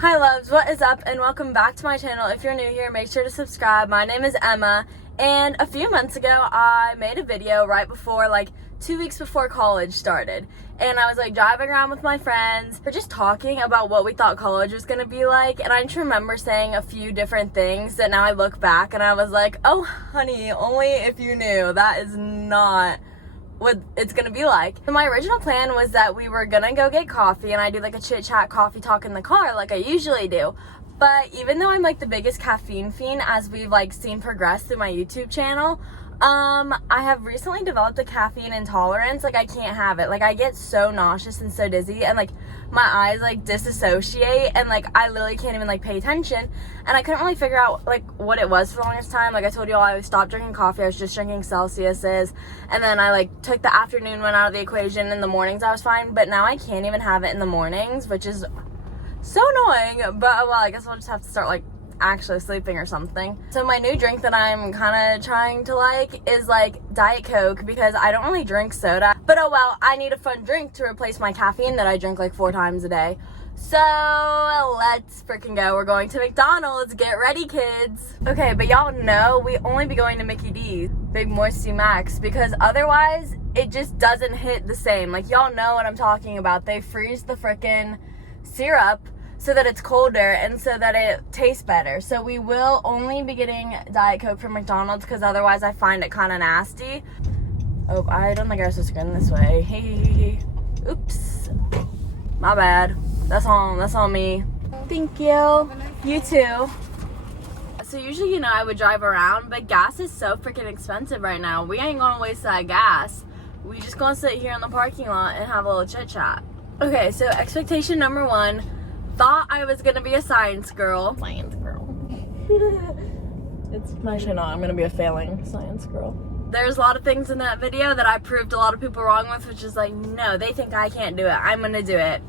Hi loves, what is up and welcome back to my channel. If you're new here, make sure to subscribe. My name is Emma and a few months ago I made a video right before, like 2 weeks before college started, and I was like driving around with my friends. We're just talking about what we thought college was gonna be like, and I just remember saying a few different things that now I look back and I was like, oh honey, only if you knew, that is not what it's gonna be like. And my original plan was that we were gonna go get coffee and I do like a chit chat coffee talk in the car like I usually do. But even though I'm like the biggest caffeine fiend, as we've like seen progress through my YouTube channel, I have recently developed a caffeine intolerance. Like I can't have it. Like I get so nauseous and so dizzy and like my eyes like disassociate and like I literally can't even like pay attention. And I couldn't really figure out like what it was for the longest time. Like I told you all, I stopped drinking coffee. I was just drinking Celsius's, and then I like took the afternoon one out of the equation. In the mornings I was fine, but now I can't even have it in the mornings, which is so annoying. But well, I guess I'll just have to start like actually sleeping or something. So my new drink that I'm kind of trying to like is like Diet Coke, because I don't really drink soda, but oh well, I need a fun drink to replace my caffeine that I drink like 4 times a day. So let's freaking go. We're going to McDonald's. Get ready, kids. Okay, but y'all know we only be going to Mickey D's, Big Moisty Max, because otherwise it just doesn't hit the same. Like y'all know what I'm talking about. They freeze the freaking syrup so that it's colder and so that it tastes better. So we will only be getting Diet Coke from McDonald's, because otherwise I find it kind of nasty. Oh, I don't think I was supposed to go in this way. Oops. My bad. That's on me. Thank you. You too. So usually, you know, I would drive around, but gas is so freaking expensive right now. We ain't gonna waste that gas. We just gonna sit here in the parking lot and have a little chit chat. Okay, so expectation number 1. Thought I was gonna be a science girl. Science girl. It's actually not. I'm gonna be a failing science girl. There's a lot of things in that video that I proved a lot of people wrong with, which is like, no, they think I can't do it. I'm gonna do it.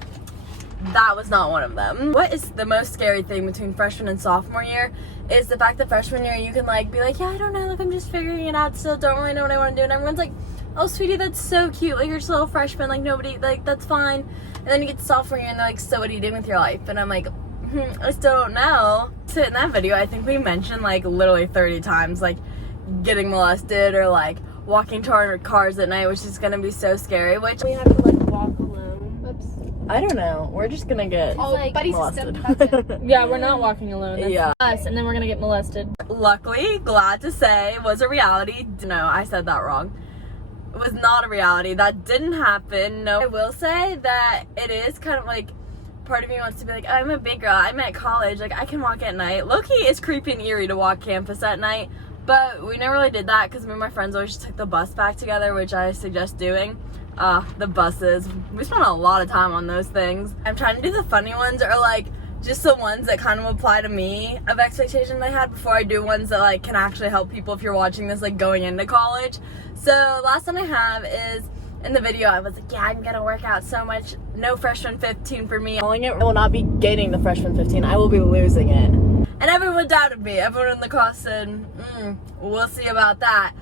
That was not one of them. What is the most scary thing between freshman and sophomore year is the fact that freshman year you can like be like, yeah, I don't know, like I'm just figuring it out still, don't really know what I want to do, and everyone's like, oh sweetie, that's so cute, like you're just a little freshman, like nobody, like that's fine. And then you get to sophomore year and they're like, so what are you doing with your life? And I'm like, I still don't know. So in that video I think we mentioned like literally 30 times like getting molested or like walking to our cars at night, which is gonna be so scary, which we have to like walk alone. Whoops. I don't know. We're just gonna get molested. Yeah, we're not walking alone. That's yeah. us, and then we're gonna get molested. Luckily, glad to say, was a reality. No, I said that wrong. It was not a reality. That didn't happen. No. I will say that it is kind of like, part of me wants to be like, oh, I'm a big girl. I'm at college. Like, I can walk at night. Low-key, it's creepy and eerie to walk campus at night. But we never really did that because me and my friends always just took the bus back together, which I suggest doing. The buses. We spent a lot of time on those things. I'm trying to do the funny ones, or like just the ones that kind of apply to me of expectations I had before I do ones that like can actually help people if you're watching this like going into college. So last one I have is in the video I was like, yeah, I'm gonna work out so much. No freshman 15 for me. I will not be gaining the freshman 15. I will be losing it. And everyone doubted me. Everyone in the class said, we'll see about that.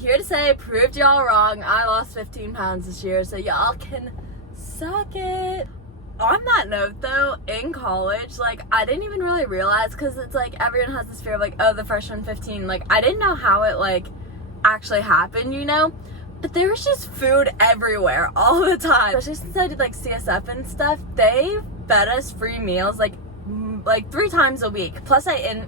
Here to say, proved y'all wrong. I lost 15 pounds this year, so y'all can suck it. On that note though, in college, like I didn't even really realize, because it's like everyone has this fear of like, oh, the freshman 15. Like I didn't know how it like actually happened, you know? But there was just food everywhere all the time. Especially since I did like CSF and stuff, they fed us free meals like 3 times a week. Plus I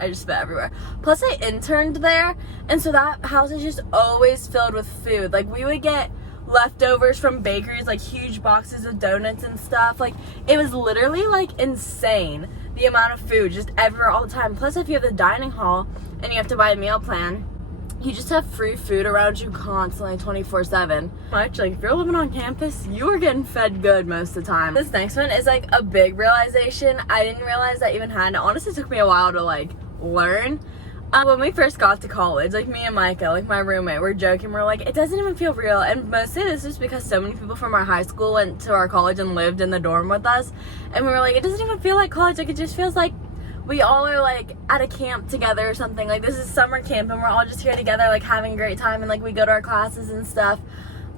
just spit everywhere. Plus I interned there, and so that house is just always filled with food. Like we would get leftovers from bakeries, like huge boxes of donuts and stuff. Like it was literally like insane, the amount of food just everywhere all the time. Plus if you have the dining hall and you have to buy a meal plan, you just have free food around you constantly 24/7. Much like if you're living on campus, you are getting fed good most of the time. This next one is like a big realization I didn't realize I even had. It honestly took me a while to like learn. When we first got to college, like me and Micah, like my roommate, we're joking, we're like, it doesn't even feel real. And mostly this is because so many people from our high school went to our college and lived in the dorm with us, and we were like, it doesn't even feel like college. Like it just feels like we all are like at a camp together or something. Like this is summer camp and we're all just here together like having a great time, and like we go to our classes and stuff.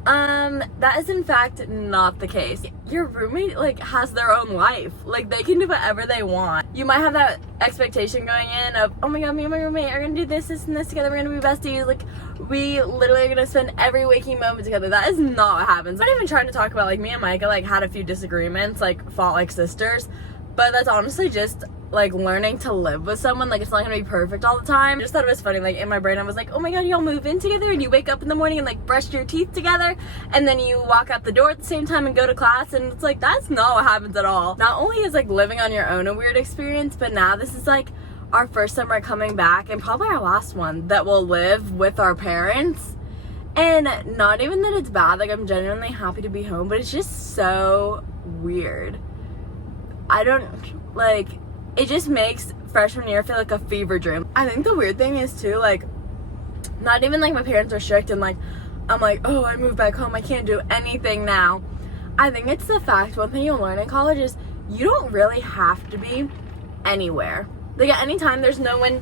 That is in fact not the case. Your roommate, like, has their own life. Like, they can do whatever they want. You might have that expectation going in of, oh my god, me and my roommate are gonna do this, this, and this together. We're gonna be besties. Like, we literally are gonna spend every waking moment together. That is not what happens. I'm not even trying to talk about, like, me and Micah, like, had a few disagreements, like, fought like sisters. But that's honestly just, like, learning to live with someone. Like, it's not gonna be perfect all the time. I just thought it was funny, like, in my brain I was like, oh my god, y'all move in together and you wake up in the morning and, like, brush your teeth together and then you walk out the door at the same time and go to class, and it's like, that's not what happens at all. Not only is, like, living on your own a weird experience, but now this is, like, our first summer coming back and probably our last one that we'll live with our parents. And not even that it's bad, like, I'm genuinely happy to be home, but it's just so weird. I don't, like, it just makes freshman year feel like a fever dream. I think the weird thing is too, like, not even like my parents are strict and like, I'm like, oh, I moved back home, I can't do anything now. I think it's the fact, one thing you'll learn in college is you don't really have to be anywhere. Like, at any time, there's no one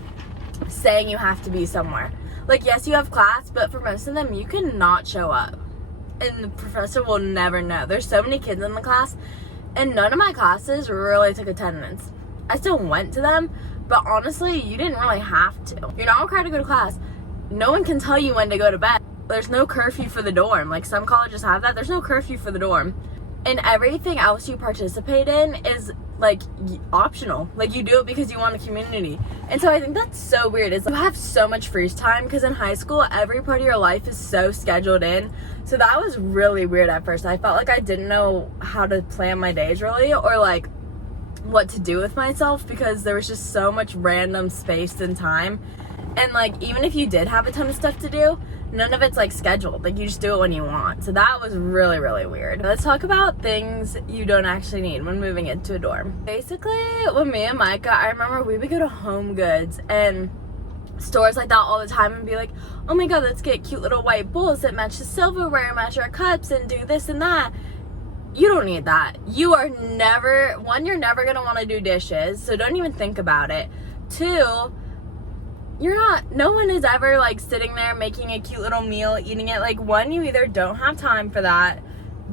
saying you have to be somewhere. Like, yes, you have class, but for most of them, you can not show up. And the professor will never know. There's so many kids in the class, and none of my classes really took attendance. I still went to them, but honestly, you didn't really have to. You're not required to go to class. No one can tell you when to go to bed. There's no curfew for the dorm. Like, some colleges have that. There's no curfew for the dorm. And everything else you participate in is, like, optional. Like, you do it because you want a community. And so I think that's so weird. Is you have so much free time, because in high school, every part of your life is so scheduled in. So that was really weird at first. I felt like I didn't know how to plan my days really, or like what to do with myself, because there was just so much random space and time. And like, even if you did have a ton of stuff to do, none of it's like scheduled. Like, you just do it when you want. So that was really, really weird. Let's talk about things you don't actually need when moving into a dorm. Basically, when me and Micah, I remember we would go to Home Goods and stores like that all the time and be like, oh my god, let's get cute little white bowls that match the silverware, match our cups, and do this and that. You don't need that. You are never, one, you're never gonna want to do dishes, so don't even think about it. Two, no one is ever like sitting there making a cute little meal, eating it. Like, one, you either don't have time for that,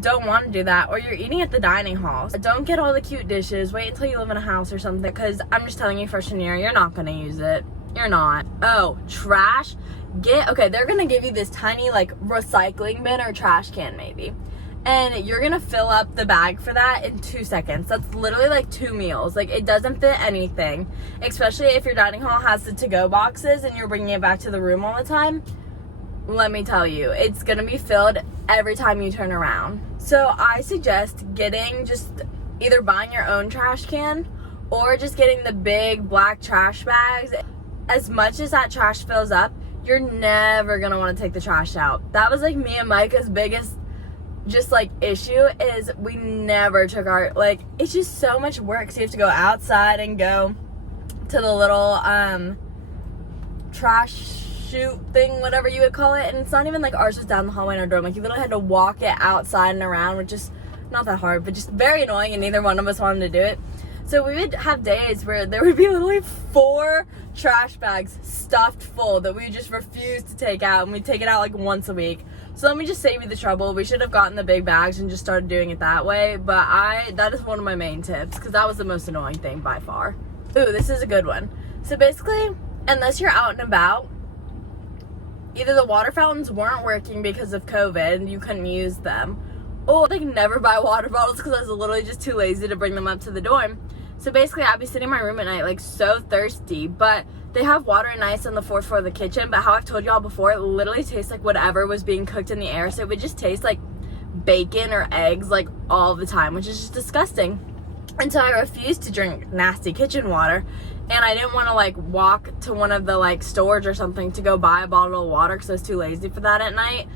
don't want to do that, or you're eating at the dining hall. Don't get all the cute dishes. Wait until you live in a house or something, because I'm just telling you, freshman year, you're not gonna use it. You're not. Oh, trash. Okay, they're gonna give you this tiny like recycling bin or trash can maybe, and you're gonna fill up the bag for that in 2 seconds. That's literally like 2 meals. Like, it doesn't fit anything, especially if your dining hall has the to-go boxes and you're bringing it back to the room all the time. Let me tell you, it's gonna be filled every time you turn around. So I suggest just either buying your own trash can or just getting the big black trash bags. As much as that trash fills up, you're never gonna want to take the trash out. That was like me and Micah's biggest just like issue, is we never took our, like, it's just so much work. So you have to go outside and go to the little trash chute thing, whatever you would call it. And it's not even like ours was down the hallway in our dorm. Like, you literally had to walk it outside and around, which is not that hard, but just very annoying, and neither one of us wanted to do it. So we would have days where there would be literally 4 trash bags stuffed full that we just refused to take out, and we'd take it out like once a week. So let me just save you the trouble. We should have gotten the big bags and just started doing it that way, but that is one of my main tips, because that was the most annoying thing by far. Ooh, this is a good one. So basically, unless you're out and about, either the water fountains weren't working because of COVID and you couldn't use them, or like never buy water bottles, because I was literally just too lazy to bring them up to the dorm. So basically, I'd be sitting in my room at night, like, so thirsty, but they have water and ice on the 4th floor of the kitchen, but how I've told y'all before, it literally tastes like whatever was being cooked in the air, so it would just taste like bacon or eggs, like, all the time, which is just disgusting. And so I refused to drink nasty kitchen water, and I didn't want to, like, walk to one of the, like, stores or something to go buy a bottle of water, because I was too lazy for that at night.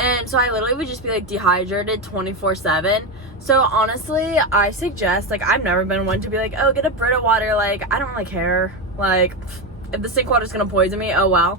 And so I literally would just be like dehydrated 24/7. So honestly, I suggest, like, I've never been one to be like, oh, get a Brita water. Like, I don't really care. Like, if the sink water is gonna poison me, oh well.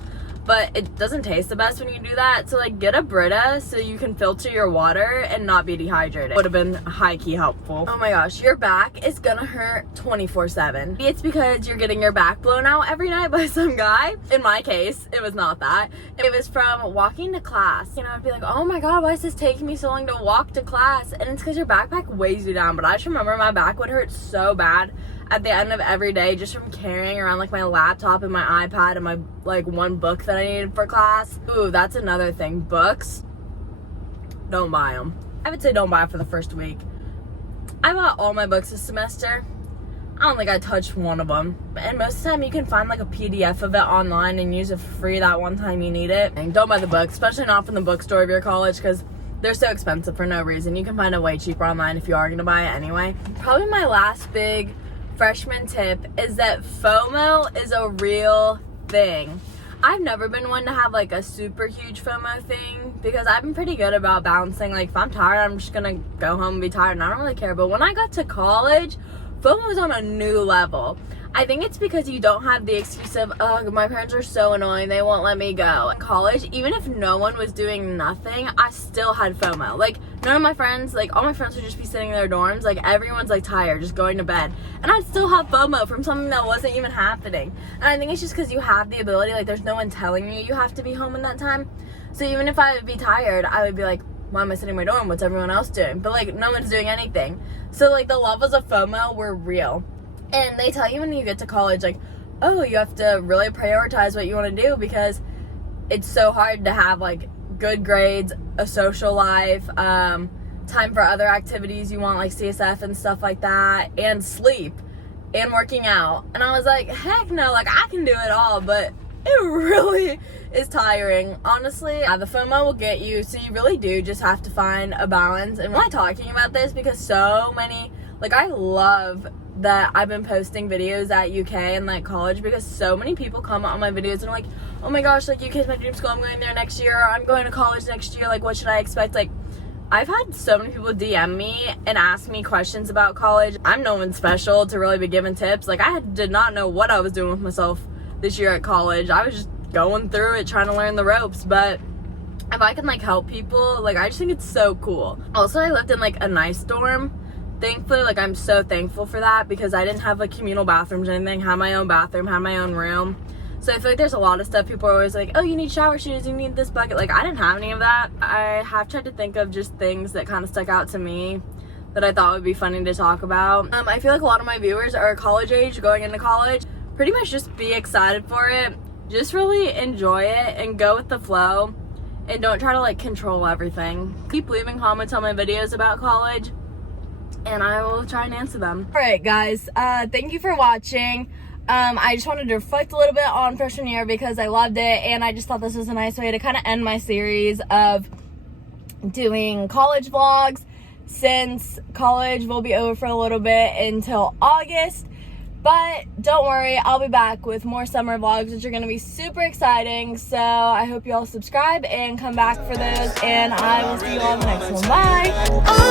but it doesn't taste the best when you do that. So like get a Brita so you can filter your water and not be dehydrated. Would have been high-key helpful. Oh my gosh, your back is gonna hurt 24/7. It's because you're getting your back blown out every night by some guy. In my case, it was not that. It was from walking to class. You know, I'd be like, oh my god, why is this taking me so long to walk to class? And it's because your backpack weighs you down. But I just remember my back would hurt so bad at the end of every day just from carrying around like my laptop and my iPad and my like one book that I needed for class. Ooh, that's another thing. Books, don't buy them. I would say don't buy it for the first week. I bought all my books this semester. I don't think I touched one of them. And most of the time you can find like a PDF of it online and use it for free that one time you need it. And don't buy the books, especially not from the bookstore of your college, because they're so expensive for no reason. You can find it way cheaper online if you are gonna buy it anyway. Probably my last big freshman tip is that FOMO is a real thing. I've never been one to have like a super huge FOMO thing because I've been pretty good about balancing. Like if I'm tired, I'm just gonna go home and be tired and I don't really care. But when I got to college, FOMO was on a new level. I think it's because you don't have the excuse of, oh, my parents are so annoying, they won't let me go. In college, even if no one was doing nothing, I still had FOMO. Like, none of my friends, like, all my friends would just be sitting in their dorms. Like, everyone's, like, tired, just going to bed. And I'd still have FOMO from something that wasn't even happening. And I think it's just because you have the ability, like, there's no one telling you you have to be home in that time. So even if I would be tired, I would be like, why am I sitting in my dorm? What's everyone else doing? But, like, no one's doing anything. So, like, the levels of FOMO were real. And they tell you when you get to college, like, oh, you have to really prioritize what you want to do because it's so hard to have, like, good grades, a social life, time for other activities you want, like CSF and stuff like that, and sleep, and working out. And I was like, heck no, like, I can do it all, but it really is tiring. Honestly, the FOMO will get you, so you really do just have to find a balance. And I'm talking about this because so many, like, I love that I've been posting videos at UK and like college because so many people comment on my videos and are like, oh my gosh, like UK is my dream school, I'm going there next year, or I'm going to college next year, like what should I expect? Like, I've had so many people DM me and ask me questions about college. I'm no one special to really be giving tips. Like, I did not know what I was doing with myself this year at college. I was just going through it, trying to learn the ropes. But if I can like help people, like, I just think it's so cool. Also, I lived in like a nice dorm. Thankfully, like, I'm so thankful for that because I didn't have like communal bathrooms or anything. Had my own bathroom, had my own room. So I feel like there's a lot of stuff people are always like, oh, you need shower shoes, you need this bucket. Like, I didn't have any of that. I have tried to think of just things that kind of stuck out to me that I thought would be funny to talk about. I feel like a lot of my viewers are college age, going into college. Pretty much just be excited for it. Just really enjoy it and go with the flow. And don't try to like control everything. Keep leaving comments on my videos about college, and I will try and answer them. Alright guys, thank you for watching. I just wanted to reflect a little bit on freshman year because I loved it, and I just thought this was a nice way to kind of end my series of doing college vlogs since college will be over for a little bit until August. But don't worry, I'll be back with more summer vlogs, which are going to be super exciting. So I hope you all subscribe and come back for those, and I will see you all in the next one. Bye!